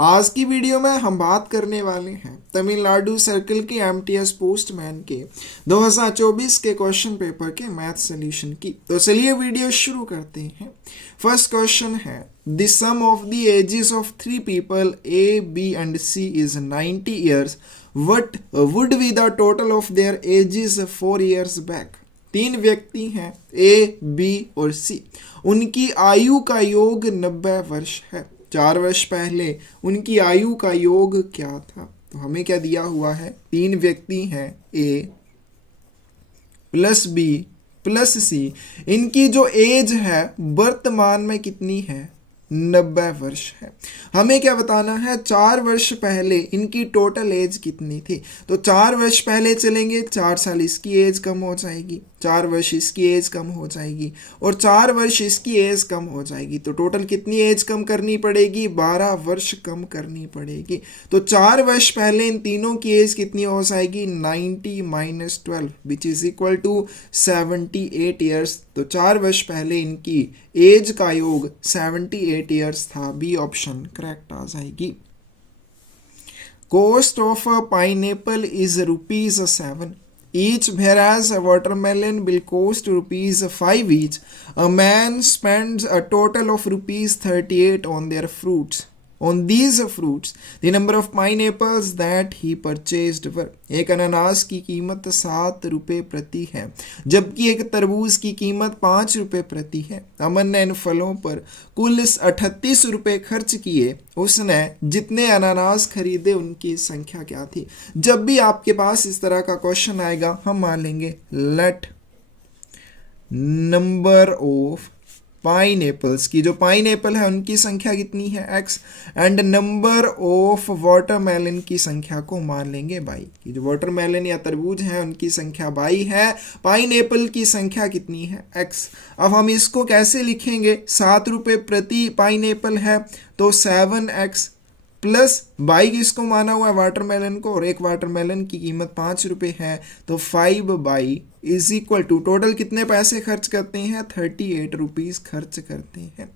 आज की वीडियो में हम बात करने वाले हैं तमिलनाडु सर्कल के एमटीएस पोस्टमैन के 2024 के क्वेश्चन पेपर के मैथ सॉल्यूशन की। तो चलिए वीडियो शुरू करते हैं। फर्स्ट क्वेश्चन है, the sum of the ages of 3 people A B and C is 90 years, what would be the total of their ages 4 years back. 3 व्यक्ति हैं ए बी और सी, उनकी आयु का योग 90 वर्ष है। 4 वर्ष पहले उनकी आयु का योग क्या था। तो हमें क्या दिया हुआ है, 3 व्यक्ति हैं ए प्लस बी प्लस सी, इनकी जो एज है वर्तमान में कितनी है, 90 वर्ष है। हमें क्या बताना है, 4 वर्ष पहले इनकी टोटल एज कितनी थी। तो 4 वर्ष पहले चलेंगे, 4 साल इसकी एज कम हो जाएगी, 4 वर्ष इसकी एज कम हो जाएगी और 4 वर्ष इसकी एज कम हो जाएगी। तो टोटल कितनी एज कम करनी पड़ेगी, 12 वर्ष कम करनी पड़ेगी। तो 4 वर्ष पहले इन तीनों की एज कितनी हो जाएगी, 90 minus 12 which is equal to 78 years. तो 4 वर्ष पहले इनकी एज का योग 78 ईयर्स था। बी ऑप्शन करेक्ट आ जाएगी। Cost of a pineapple is ₹7 each, whereas a watermelon will cost ₹5 each. A man spends a total of ₹38 on their fruits. On these fruits, the number of pineapples that he purchased were. एक अनानास की कीमत ₹7 प्रति है, जबकि एक तरबूज की कीमत ₹5 प्रति है। अमन ने इन फलों पर कुल ₹38 खर्च किए। उसने जितने अनानास खरीदे उनकी संख्या क्या थी। जब भी आपके पास इस तरह का क्वेश्चन आएगा, हम मान लेंगे लेट नंबर ऑफ पाइनएप्पल्स की, जो पाइनएप्पल है उनकी संख्या कितनी है x, and number of watermelon की संख्या को मान लेंगे 22 की। जो वाटरमेलन या तरबूज है उनकी संख्या 22 है, पाइनएप्पल की संख्या कितनी है x। अब हम इसको कैसे लिखेंगे, ₹7 प्रति पाइनएप्पल है तो 7x प्लस 22 किसको माना हुआ है, वाटरमेलन को, और एक वाटरमेलन की कीमत ₹5 है तो 5/22 इज इक्वल टू टोटल कितने पैसे खर्च करते हैं, ₹38 खर्च करते हैं।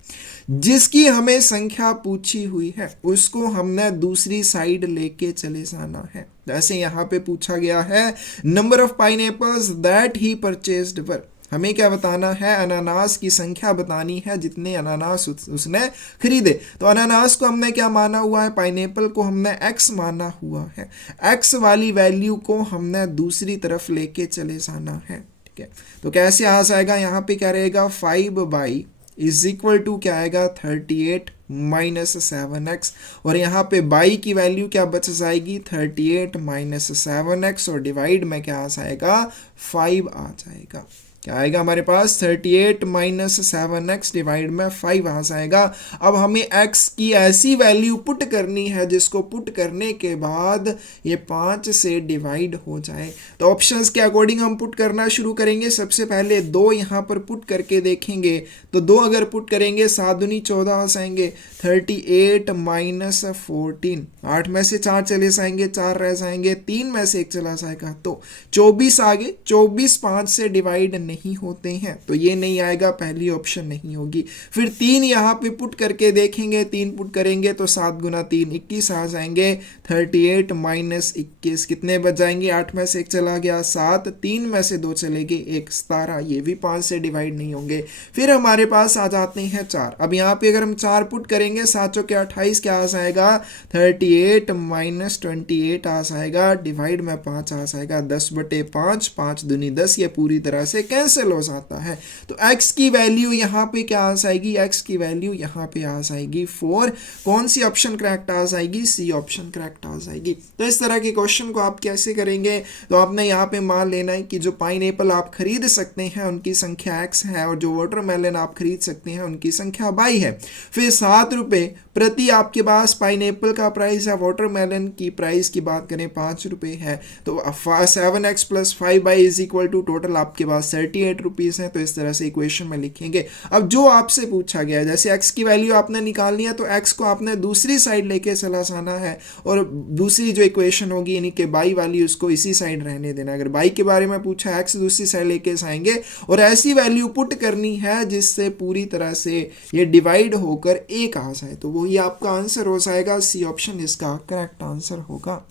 जिसकी हमें संख्या पूछी हुई है उसको हमने दूसरी साइड लेके चले जाना है। जैसे यहाँ पे पूछा गया है number of pineapples that he purchased were, हमें क्या बताना है, अनानास की संख्या बतानी है जितने अनानास उसने खरीदे। तो अनानास को हमने क्या माना हुआ है, पाइनएप्पल को हमने x माना हुआ है। x वाली वैल्यू को हमने दूसरी तरफ लेके चले जाना है। ठीक है, तो कैसे आ जाएगा, यहाँ पे क्या रहेगा, 5/22 इज इक्वल टू क्या आएगा, 38 माइनस 7x, और यहाँ पे 22 की वैल्यू क्या बच जाएगी, 38 माइनस 7x, और डिवाइड में क्या आ जाएगा, 5 आ जाएगा। क्या आएगा हमारे पास, 38 माइनस 7x डिवाइड में 5 आ जाएगा। अब हमें x की ऐसी वैल्यू पुट करनी है जिसको पुट करने के बाद ये 5 से डिवाइड हो जाए। तो ऑप्शंस के अकॉर्डिंग हम पुट करना शुरू करेंगे। सबसे पहले 2 यहाँ पर पुट करके देखेंगे, तो 2 अगर पुट करेंगे 7 दूनी 14 हो जाएंगे, 38 माइनस 14, 8 में से 4 चले जाएंगे, 4 रह जाएंगे, 3 में से 1 चला जाएगा तो 24 आगे, 24 5 से डिवाइड नहीं होते हैं तो ये नहीं आएगा, पहली ऑप्शन नहीं होगी। फिर 3 यहाँ पे पुट करके देखेंगे, 3 पुट करेंगे तो 7 गुना 3 21 आ जाएंगे, 38 माइनस 21 कितने बच जाएंगे, 8 में से 1 चला गया 7, 3 में से 2 चले गए 1 17, ये भी 5 से डिवाइड नहीं होंगे। फिर हमारे पास आ जाते हैं 4। अब यहाँ पे अगर हम 4 पुट करेंगे 7 चौके 28 क्या आ जाएगा, 38 माइनस 28 आ जाएगा, डिवाइड में 5 आ जाएगा, 10/5, 5 दूनी 10, ये पूरी तरह से कैंसिल हो जाता है। तो x की वैल्यू यहाँ पे क्या आ जाएगी, x की वैल्यू यहाँ पे आ जाएगी 4। कौन सी ऑप्शन करेक्ट आ जाएगी, सी ऑप्शन करेक्ट आ जाएगी। तो इस तरह के क्वेश्चन को आप कैसे करेंगे, तो आपने यहाँ पे मान लेना है कि जो पाइनएप्पल आप खरीद सकते हैं उनकी संख्या x है, और जो वाटरमेलन आप खरीद सकते हैं उनकी संख्या 22 है। फिर ₹7 प्रति आपके पास पाइनएप्पल का प्राइस है, वाटरमेलन की प्राइस की बात करें ₹5 है, तो 7x plus 5/22 is equal to total आपके पास 38 28 रुपीज़ है। तो इस तरह से इक्वेशन में लिखेंगे। अब जो आपसे पूछा गया है, जैसे x की वैल्यू आपने निकालनी है तो x को आपने दूसरी साइड लेके चला जाना है और दूसरी जो इक्वेशन होगी यानी कि बाई वाली उसको इसी साइड रहने देना। अगर बाई के बारे में पूछा x दूसरी साइड लेके जाएंगे और ऐसी वैल्यू पुट करनी है जिससे पूरी तरह से ये डिवाइड होकर एक आ जाए, तो वही आपका आंसर हो जाएगा। सी ऑप्शन इसका करेक्ट आंसर होगा।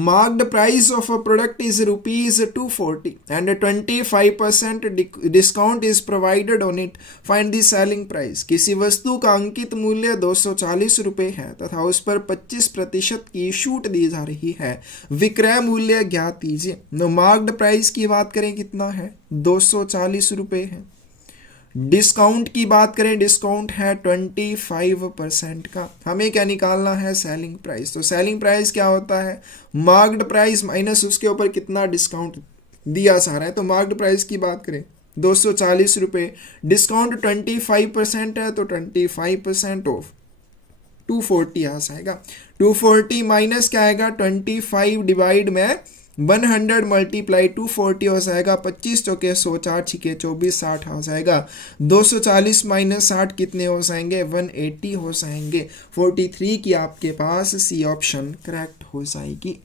Marked price of a product is rupees 240 and a 25% discount is provided on it. Find the selling price. किसी वस्तु का अंकित मूल्य 240 रुपये है तथा उस पर 25% की छूट दी जा रही है। विक्रय मूल्य ज्ञात कीजिए। नो मार्क्ड प्राइस की बात करें कितना है, 240 रुपये है। डिस्काउंट की बात करें, डिस्काउंट है 25% का। हमें क्या निकालना है, सेलिंग प्राइस। तो सेलिंग प्राइस क्या होता है, मार्क्ड प्राइस माइनस उसके ऊपर कितना डिस्काउंट दिया जा रहा है। तो मार्क्ड प्राइस की बात करें 240 रुपये, डिस्काउंट 25% है तो 25% ऑफ 240 आ जाएगा। 240 माइनस क्या आएगा, 25 डिवाइड में 100 मल्टीप्लाई 240 हो जाएगा। 25 चौके 100, 4 छिके 24, 60 हो जाएगा। 240 माइनस 60 कितने हो जाएंगे, 180 हो जाएंगे। 43 की आपके पास सी ऑप्शन करेक्ट हो जाएगी।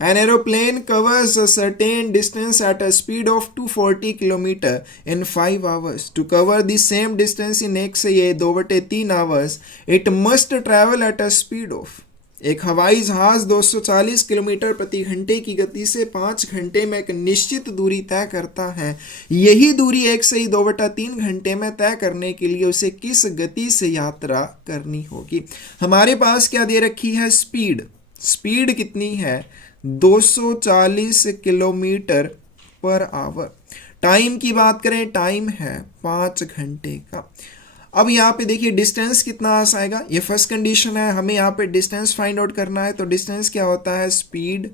An aeroplane covers a certain distance at a speed of 240 km in 5 hours. To cover the same distance in एक से ये 2/3 hours, it must travel at a speed of। एक हवाई जहाज 240 किलोमीटर प्रति घंटे की गति से 5 घंटे में एक निश्चित दूरी तय करता है। यही दूरी 1 से 2/3 घंटे में तय करने के लिए उसे किस गति से यात्रा करनी होगी। हमारे पास क्या दे रखी है, स्पीड। स्पीड कितनी है, 240 किलोमीटर पर आवर। टाइम की बात करें, टाइम है 5 घंटे का। अब यहाँ पे देखिए डिस्टेंस कितना आ जाएगा, ये फर्स्ट कंडीशन है। हमें यहाँ पे डिस्टेंस फाइंड आउट करना है। तो डिस्टेंस क्या होता है, स्पीड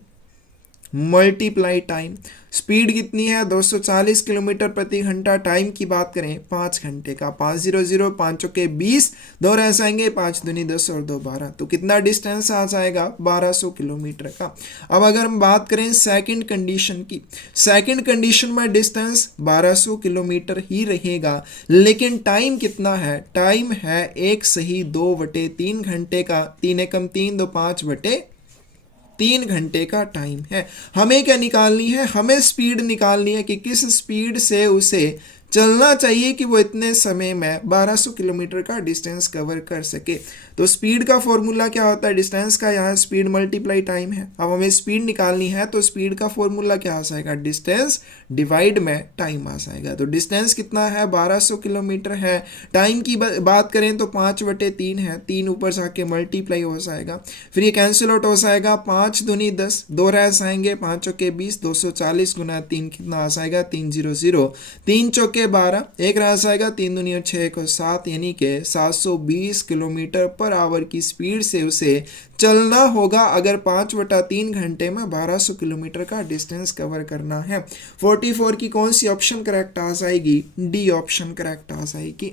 मल्टीप्लाई टाइम। स्पीड कितनी है, 240 किलोमीटर प्रति घंटा। टाइम की बात करें 5 घंटे का। 500, 5 चौके 20, 2 रह जाएंगे, 5 दूनी 10 और 2 12। तो कितना डिस्टेंस आ जाएगा, 1200 किलोमीटर का। अब अगर हम बात करें सेकंड कंडीशन की, सेकंड कंडीशन में डिस्टेंस 1200 किलोमीटर ही रहेगा, लेकिन टाइम कितना है, टाइम है 1 सही 2/3 घंटे का। 3 एकम 3, 2 5/3 घंटे का टाइम है। हमें क्या निकालनी है, हमें स्पीड निकालनी है कि किस स्पीड से उसे चलना चाहिए कि वो इतने समय में 1200 किलोमीटर का डिस्टेंस कवर कर सके। तो स्पीड का फॉर्मूला क्या होता है, डिस्टेंस का, यहाँ स्पीड मल्टीप्लाई टाइम है। अब हमें स्पीड निकालनी है तो स्पीड का फॉर्मूला क्या आ जाएगा, डिस्टेंस डिवाइड में टाइम आ जाएगा। तो डिस्टेंस कितना है, 1200 किलोमीटर है। टाइम की बात करें तो 5/3 है, 3 ऊपर जाके मल्टीप्लाई हो जाएगा, फिर ये कैंसिल आउट हो जाएगा। 5 दूनी 10, 2 रह जाएंगे, 5 चौके 20, 240 गुना 3 कितना आ जाएगा, 300, 3 चौके 12, 1 रह जाएगा, 3 दूनी 6 को 7, यानी कि 720 किलोमीटर पर आवर की स्पीड से उसे चलना होगा अगर 5/3 घंटे में 1200 किलोमीटर का डिस्टेंस कवर करना है। 44 की कौन सी ऑप्शन करेक्ट आ जाएगी, डी ऑप्शन करेक्ट आ जाएगी।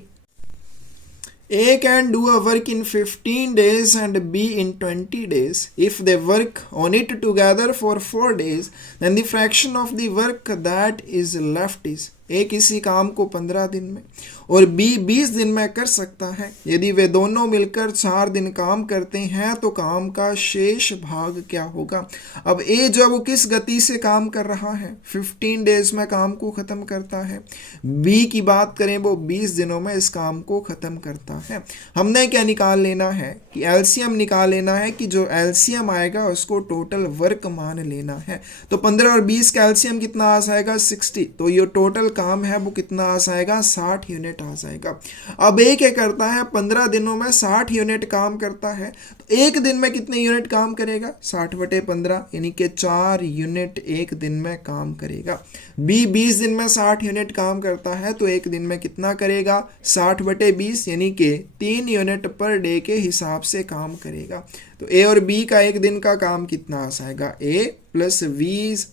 A can do a work in 15 days and B in 20 days. If they work on it together for 4 days, then the fraction of the work that is left is। A किसी काम को 15 दिन में और B 20 दिन में कर सकता है। यदि वे दोनों मिलकर 4 दिन काम करते हैं तो काम का शेष भाग क्या होगा। अब A जो वो किस गति से काम कर रहा है, 15 डेज में काम को ख़त्म करता है। B की बात करें वो 20 दिनों में इस काम को ख़त्म करता है। हमने क्या निकाल लेना है कि एलसीएम निकाल लेना है कि जो एलसीएम आएगा उसको टोटल वर्क मान लेना है। तो 15 और 20 का एलसीएम कितना आ जाएगा, 60। तो ये टोटल काम है वो कितना आ जाएगा, 60 यूनिट आ जाएगा। अब एक क्या करता है, 15 दिनों में 60 यूनिट काम करता है, तो एक दिन में कितने यूनिट काम करेगा, 60/15, यानी कि 4 यूनिट एक दिन में काम करेगा। बी 20 दिन में 60 यूनिट काम करता है तो एक दिन में कितना करेगा, 60/20, यानी कि 3 यूनिट पर डे के हिसाब से काम करेगा। तो ए और बी का एक दिन का काम कितना आ जाएगा, ए + 20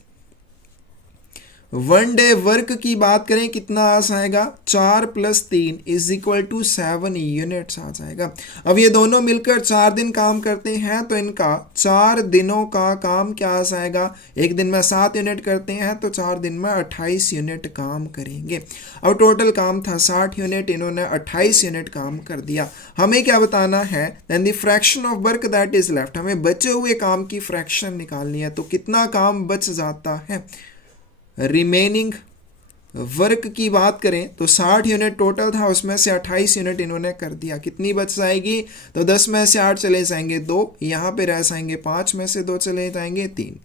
वन डे वर्क की बात करें कितना आ जाएगा, 4 + 3 = 7 यूनिट्स आ जाएगा। अब ये दोनों मिलकर 4 दिन काम करते हैं तो इनका 4 दिनों का काम क्या आ जाएगा, एक दिन में 7 यूनिट करते हैं तो 4 दिन में 28 यूनिट काम करेंगे। अब टोटल काम था 60 यूनिट, इन्होंने 28 यूनिट काम कर दिया। हमें क्या बताना है, then the fraction of work that is left, हमें बचे हुए काम की फ्रैक्शन निकालनी है। तो कितना काम बच जाता है, रिमेनिंग वर्क की बात करें तो 60 यूनिट टोटल था, उसमें से 28 यूनिट इन्होंने कर दिया। कितनी बच जाएगी, तो 10 में से 8 चले जाएंगे 2, यहाँ पे रह जाएंगे 5 में से 2 चले जाएंगे 3।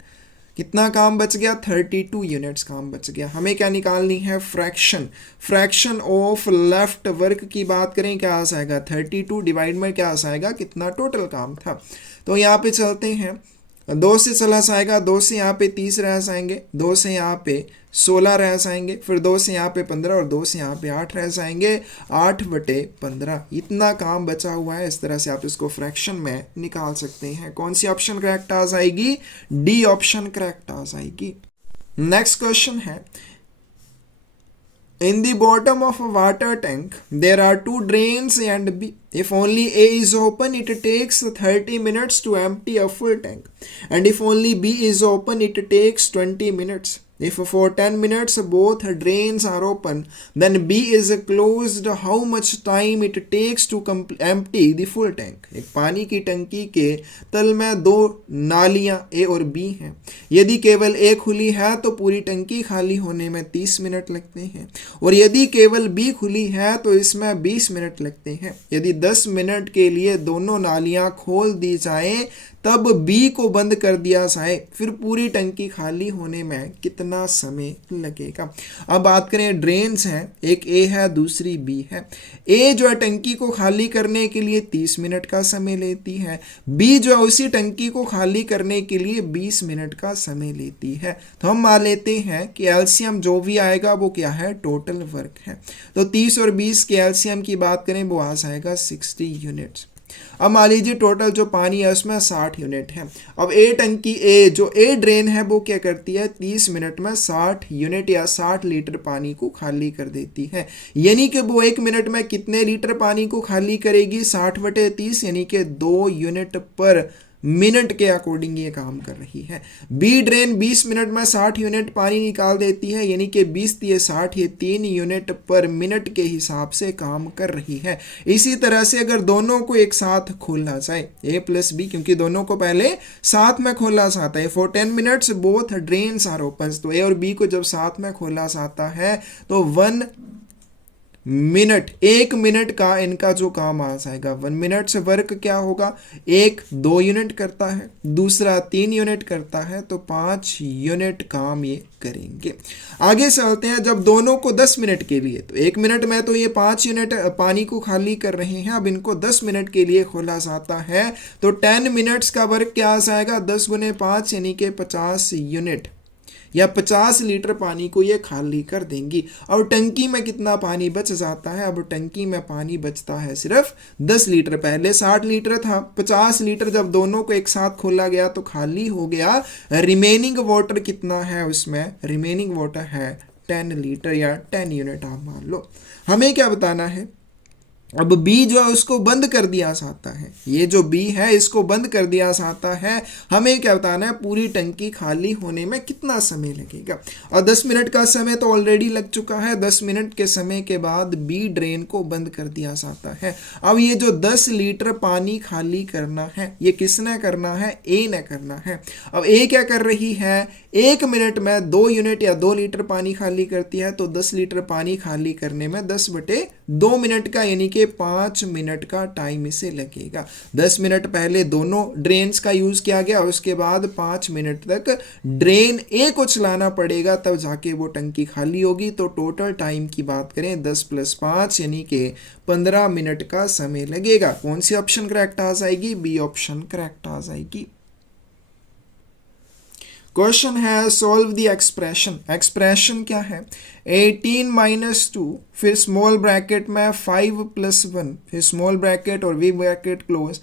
कितना काम बच गया, 32 यूनिट्स काम बच गया। हमें क्या निकालनी है, फ्रैक्शन ऑफ लेफ्ट वर्क की बात करें क्या आ जाएगा, 32 डिवाइड में क्या आ जाएगा, कितना टोटल काम था। तो यहाँ पे चलते हैं, 2 से चला जाएगा, 2 से यहाँ पे 30 रह जाएंगे, 2 से यहाँ पे 16 रह जाएंगे, फिर 2 से यहाँ पे 15 और 2 से यहाँ पे 8 रह जाएंगे, 8/15 इतना काम बचा हुआ है। इस तरह से आप इसको फ्रैक्शन में निकाल सकते हैं। कौन सी ऑप्शन करेक्ट आ जाएगी, डी ऑप्शन करेक्ट आ जाएगी। नेक्स्ट क्वेश्चन है, in the bottom of a water tank there are 2 drains and B. If only A is open, it takes 30 minutes to empty a full tank, and if only B is open, it takes 20 minutes. If for 10 minutes both drains are open, then B is closed. How much time it takes to empty the full tank? एक पानी की टंकी के तल में 2 नालियां A और B हैं। यदि केवल A खुली है तो पूरी टंकी खाली होने में 30 मिनट लगते हैं, और यदि केवल B खुली है तो इसमें 20 मिनट लगते हैं। यदि 10 मिनट के लिए दोनों नालियां खोल दी जाए तब B को बंद कर दिया जाए, फिर पूरी टंकी खाली होने में कितना समय लगेगा। अब बात करें ड्रेन्स हैं, एक A है दूसरी B है। A जो है टंकी को खाली करने के लिए 30 मिनट का समय लेती है, B जो है उसी टंकी को खाली करने के लिए 20 मिनट का समय लेती है। तो हम मान लेते हैं कि एलसीएम जो भी आएगा वो क्या है, टोटल वर्क है। तो 30 और 20 के एलसीएम की बात करें वो आ जाएगा 60 यूनिट्स। अब मान लीजिए टोटल जो पानी है उसमें 60 यूनिट है। अब ए टंकी ए जो ए ड्रेन है वो क्या करती है, 30 मिनट में 60 यूनिट या 60 लीटर पानी को खाली कर देती है। यानी कि वो 1 मिनट में कितने लीटर पानी को खाली करेगी, 60/30, यानी कि 2 यूनिट पर मिनट के अकॉर्डिंग ये काम कर रही है। बी ड्रेन 20 मिनट में 60 यूनिट पानी निकाल देती है, यानी कि 20 × 60 ये 3 यूनिट पर मिनट के हिसाब से काम कर रही है। इसी तरह से अगर दोनों को एक साथ खोलना जाए A + B, क्योंकि दोनों को पहले साथ में खोला जाता है, for 10 minutes both drains are open, तो A और B को जब साथ में खोला जाता है तो 1 मिनट का इनका जो काम आ जाएगा। 1 मिनट से वर्क क्या होगा, एक 2 यूनिट करता है, दूसरा 3 यूनिट करता है, तो 5 यूनिट काम ये करेंगे। आगे चलते हैं, जब दोनों को 10 मिनट के लिए, तो 1 मिनट में तो ये 5 यूनिट पानी को खाली कर रहे हैं, अब इनको 10 मिनट के लिए खोला जाता है तो 10 मिनट्स का वर्क क्या आ जाएगा, 10 × 5 यानी कि 50 यूनिट या 50 लीटर पानी को ये खाली कर देंगी। और टंकी में कितना पानी बच जाता है, अब टंकी में पानी बचता है सिर्फ 10 लीटर। पहले 60 लीटर था, 50 लीटर जब दोनों को एक साथ खोला गया तो खाली हो गया। रिमेनिंग वाटर कितना है उसमें, रिमेनिंग वाटर है 10 लीटर या 10 यूनिट आप मान लो। हमें क्या बताना है, अब B जो है उसको बंद कर दिया जाता है, ये जो B है इसको बंद कर दिया जाता है। हमें क्या बताना है, पूरी टंकी खाली होने में कितना समय लगेगा। और 10 मिनट का समय तो ऑलरेडी लग चुका है, 10 मिनट के समय के बाद B ड्रेन को बंद कर दिया जाता है। अब ये जो 10 लीटर पानी खाली करना है ये किसने करना है, A ने करना है। अब A क्या कर रही है, 1 मिनट में 2 यूनिट या 2 लीटर पानी खाली करती है, तो 10 लीटर पानी खाली करने में 10/2 मिनट का यानी कि 5 मिनट का टाइम इसे लगेगा। 10 मिनट पहले दोनों ड्रेन्स का यूज किया गया और उसके बाद 5 मिनट तक ड्रेन ए को चलाना पड़ेगा, तब जाके वो टंकी खाली होगी। तो टोटल टाइम की बात करें 10 + 5 यानी कि 15 मिनट का समय लगेगा। कौन सी ऑप्शन करेक्ट आ जाएगी, बी ऑप्शन करेक्ट आ जाएगी। क्वेश्चन है सॉल्व द एक्सप्रेशन। एक्सप्रेशन क्या है, 18 - 2 फिर स्मॉल ब्रैकेट में 5 + 1 फिर स्मॉल ब्रैकेट और वी ब्रैकेट क्लोज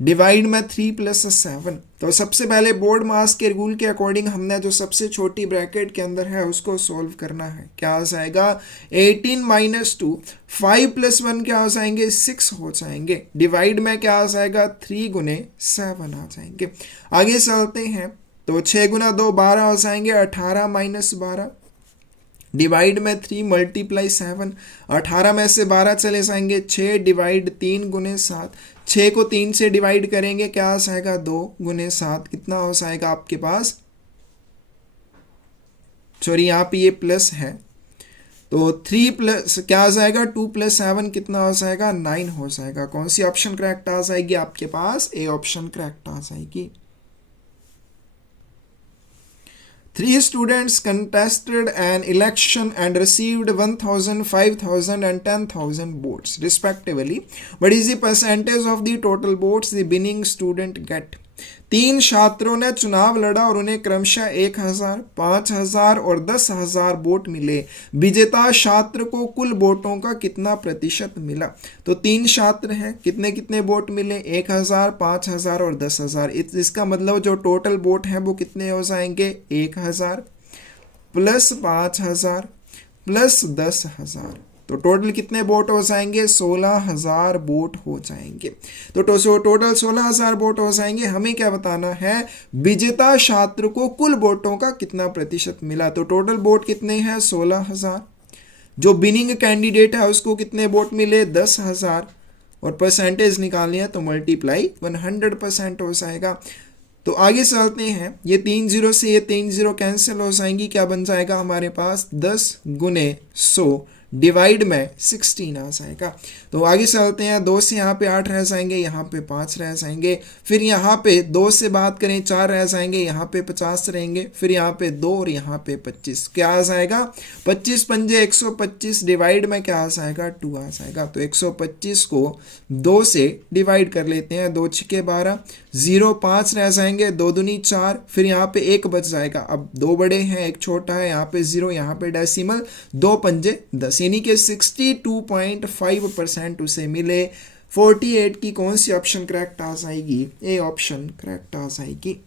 डिवाइड में 3 प्लस 7। तो सबसे पहले बोर्ड मास के रूल के अकॉर्डिंग हमने जो सबसे छोटी ब्रैकेट के अंदर है उसको सॉल्व करना है। क्या आ जाएगा 18 माइनस 2, 5 प्लस 1 क्या आ जाएंगे 6 हो जाएंगे। डिवाइड में क्या आ जाएगा 3 गुने 7 आ जाएंगे। आगे चलते हैं तो 6 गुना 2 12 हो जाएंगे, 18 माइनस 12। डिवाइड में 3 मल्टीप्लाई 7, 18 में से 12 चले जाएंगे 6, डिवाइड 3 गुने 7। 6 को 3 से डिवाइड करेंगे क्या आ जाएगा 2 गुने 7। कितना हो जाएगा आपके पास, सॉरी यहाँ पे ये प्लस है तो 3 प्लस क्या आ जाएगा 2 प्लस 7 कितना हो जाएगा 9 हो जाएगा। कौन सी ऑप्शन करेक्ट आ जाएगी आपके पास, ए ऑप्शन करेक्ट आ जाएगी। 3 students contested an election and received 1,000, 5,000 and 10,000 votes respectively. What is the percentage of the total votes the winning student get? 3 छात्रों ने चुनाव लड़ा और उन्हें क्रमशः 1,000, 5,000 और 10,000 वोट मिले। विजेता छात्र को कुल वोटों का कितना प्रतिशत मिला? तो 3 छात्र हैं, कितने कितने वोट मिले 1,000, 5,000 और 10,000। इसका मतलब जो टोटल वोट है वो कितने हो जाएंगे 1,000 प्लस 5,000 प्लस 10,000। तो टोटल कितने वोट हो जाएंगे 16,000 वोट हो जाएंगे। तो टोटल 16,000 वोट हो जाएंगे। हमें क्या बताना है विजेता छात्र को कुल वोटों का कितना प्रतिशत मिला। तो टोटल वोट कितने हैं 16,000। जो विनिंग कैंडिडेट है उसको कितने वोट मिले 10,000 और परसेंटेज निकालनी है तो मल्टीप्लाई 100% हो जाएगा। तो आगे चलते हैं, ये 3 0 से ये 3 0 कैंसिल हो जाएंगी। क्या बन जाएगा हमारे पास 10 गुने 100 डिवाइड में 16 आ जाएगा। तो आगे चलते हैं, 2 से यहाँ पे 8 रह जाएंगे, यहाँ पे 5 रह जाएंगे। फिर यहाँ पे 2 से बात करें 4 रह जाएंगे, यहाँ पे 50 रहेंगे। फिर यहाँ पे 2 और यहाँ पे 25 क्या आ जाएगा 25 पंजे 125 डिवाइड में क्या आ जाएगा 2 आ जाएगा। तो 125 को 2 से डिवाइड कर लेते हैं, 2 छके 12, 0 5 रह जाएंगे, 2 दूनी 4। फिर यहाँ पे 1 बच जाएगा। अब 2 बड़े हैं 1 छोटा है, यहाँ पे 0 यहाँ पे डेसिमल, 2 पंजे 10 यानी कि 62.5% उसे मिले। 48 की कौन सी ऑप्शन करेक्ट आ जाएगी, ए ऑप्शन करेक्ट आ जाएगी।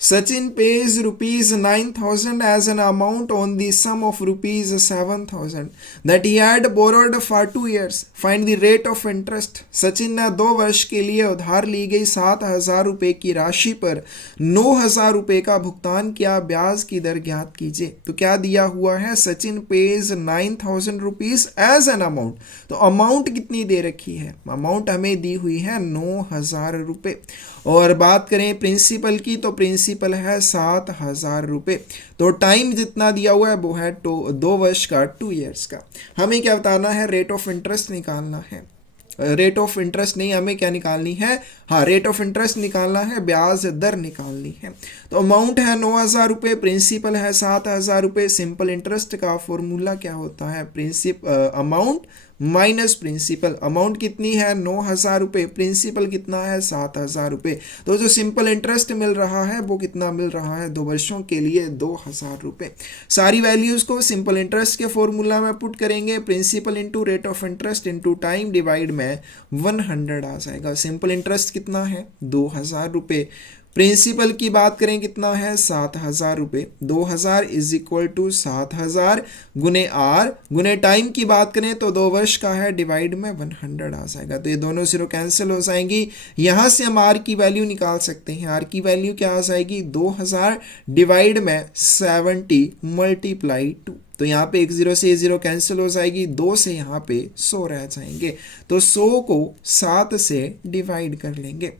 Sachin pays rupees 9,000 as an amount on the sum of rupees 7,000 that he had borrowed for 2 years. Find the rate of interest. Sachin ने 2 वर्ष के लिए उधार ली गई 7,000 रुपए की राशि पर 9,000 रुपए का भुगतान किया, ब्याज की दर ज्ञात कीजिए। तो क्या दिया हुआ है Sachin pays 9,000 rupees as an amount. तो अमाउंट कितनी दे रखी है, अमाउंट हमें दी हुई है 9,000 रुपए। और बात करें प्रिंसिपल की तो प्रिंसिपल है 7,000 रुपए। तो टाइम जितना दिया हुआ है वो है 2 वर्ष का 2 ईयर्स का। हमें क्या बताना है रेट ऑफ इंटरेस्ट निकालना है। रेट ऑफ इंटरेस्ट नहीं, हमें क्या निकालनी है, हाँ रेट ऑफ इंटरेस्ट निकालना है, ब्याज दर निकालनी है। तो अमाउंट है 9,000 रुपये, प्रिंसिपल है 7,000 रुपये। सिंपल इंटरेस्ट का फॉर्मूला क्या होता है, अमाउंट माइनस प्रिंसिपल। अमाउंट कितनी है 9,000 रुपये, प्रिंसिपल कितना है 7,000 रुपये। तो जो सिंपल इंटरेस्ट मिल रहा है वो कितना मिल रहा है 2 वर्षों के लिए 2,000 रुपये। सारी वैल्यूज़ को सिंपल इंटरेस्ट के फॉर्मूला में पुट करेंगे, principal into rate of interest into time divide में 100 आ जाएगा। सिंपल इंटरेस्ट कितना है 2,000 रुपये, प्रिंसिपल की बात करें कितना है 7,000 रुपये। 2,000 इज इक्वल टू 7,000 गुने आर, गुने टाइम की बात करें तो 2 वर्ष का है, डिवाइड में 100 आ जाएगा। तो ये दोनों जीरो कैंसिल हो जाएंगी। यहाँ से हम आर की वैल्यू निकाल सकते हैं। आर की वैल्यू क्या आ जाएगी 2,000 डिवाइड में 70 मल्टीप्लाई 2। तो यहाँ पे 1 0 से ये 0 कैंसिल हो जाएगी, 2 से यहाँ पे 100 रह जाएंगे। तो 100 को 7 से डिवाइड कर लेंगे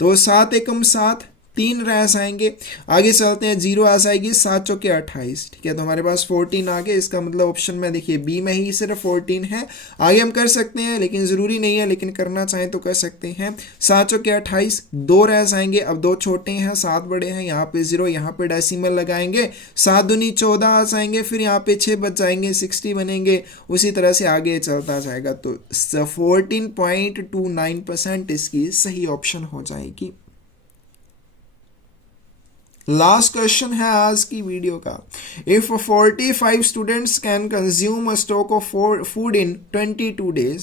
तो 7 एकम 7, 3 रह जाएंगे। आगे चलते हैं, 0 आ जाएगी, 7 चौके 28, ठीक है। तो हमारे पास 14 आ गए। इसका मतलब ऑप्शन में देखिए बी में ही सिर्फ 14 है। आगे हम कर सकते हैं लेकिन ज़रूरी नहीं है, लेकिन करना चाहें तो कर सकते हैं। 7 चौके 28, 2 रह जाएंगे। अब 2 छोटे हैं 7 बड़े हैं, यहाँ पे 0, यहाँ पे डेसिमल लगाएंगे, 7 दूनी 14 आ जाएंगे। फिर यहाँ पे 6 बच जाएंगे, 60 बनेंगे। उसी तरह से आगे चलता जाएगा। तो 14.29% इसकी सही ऑप्शन हो जाएगी। लास्ट क्वेश्चन है आज की वीडियो का। If 45 students can consume a stock of food in 22 days,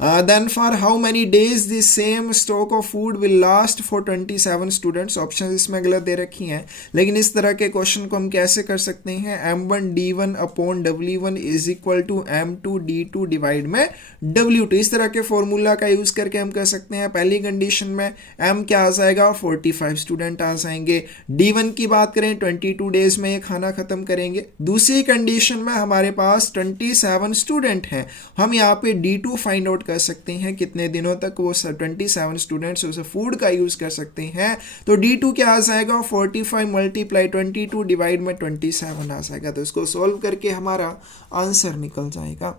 Then for how many days the same stock of food will last for 27 students? Option इसमें गलत दे रखी हैं, लेकिन इस तरह के क्वेश्चन को हम कैसे कर सकते हैं, m1d1 upon w1 is equal to m2d2 divide में w2, इस तरह के फॉर्मूला का यूज करके हम कर सकते हैं। पहली कंडीशन में m क्या आ जाएगा, 45 स्टूडेंट आ जाएंगे। d1 की बात करें 22 डेज में ये खाना खत्म करेंगे। दूसरी कंडीशन में हमारे पास 27 स्टूडेंट हैं, हम यहाँ पे d2 फाइंड आउट कर सकते हैं कितने दिनों तक वो 27 स्टूडेंट्स उस फूड का यूज कर सकते हैं। तो d2 क्या आ जाएगा, 45 मल्टीप्लाई 22 डिवाइड में 27 आ जाएगा। तो इसको सॉल्व करके हमारा आंसर निकल जाएगा।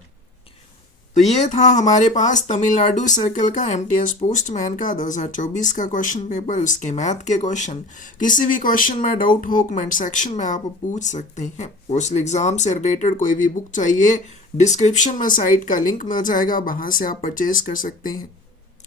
तो ये था हमारे पास तमिलनाडु सर्कल का एमटीएस पोस्टमैन का 2024 का क्वेश्चन पेपर, उसके मैथ के क्वेश्चन। किसी भी क्वेश्चन में डाउट हो कमेंट सेक्शन में आप पूछ सकते हैं। पोस्टल एग्जाम से रिलेटेड कोई भी बुक चाहिए, डिस्क्रिप्शन में साइट का लिंक मिल जाएगा, वहां से आप परचेज कर सकते हैं।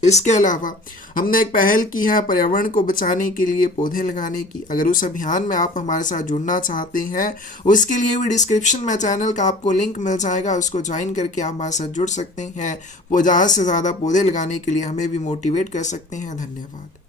इसके अलावा हमने एक पहल की है पर्यावरण को बचाने के लिए पौधे लगाने की। अगर उस अभियान में आप हमारे साथ जुड़ना चाहते हैं, उसके लिए भी डिस्क्रिप्शन में चैनल का आपको लिंक मिल जाएगा, उसको ज्वाइन करके आप हमारे साथ जुड़ सकते हैं। वो ज़्यादा से ज़्यादा पौधे लगाने के लिए हमें भी मोटिवेट कर सकते हैं। धन्यवाद।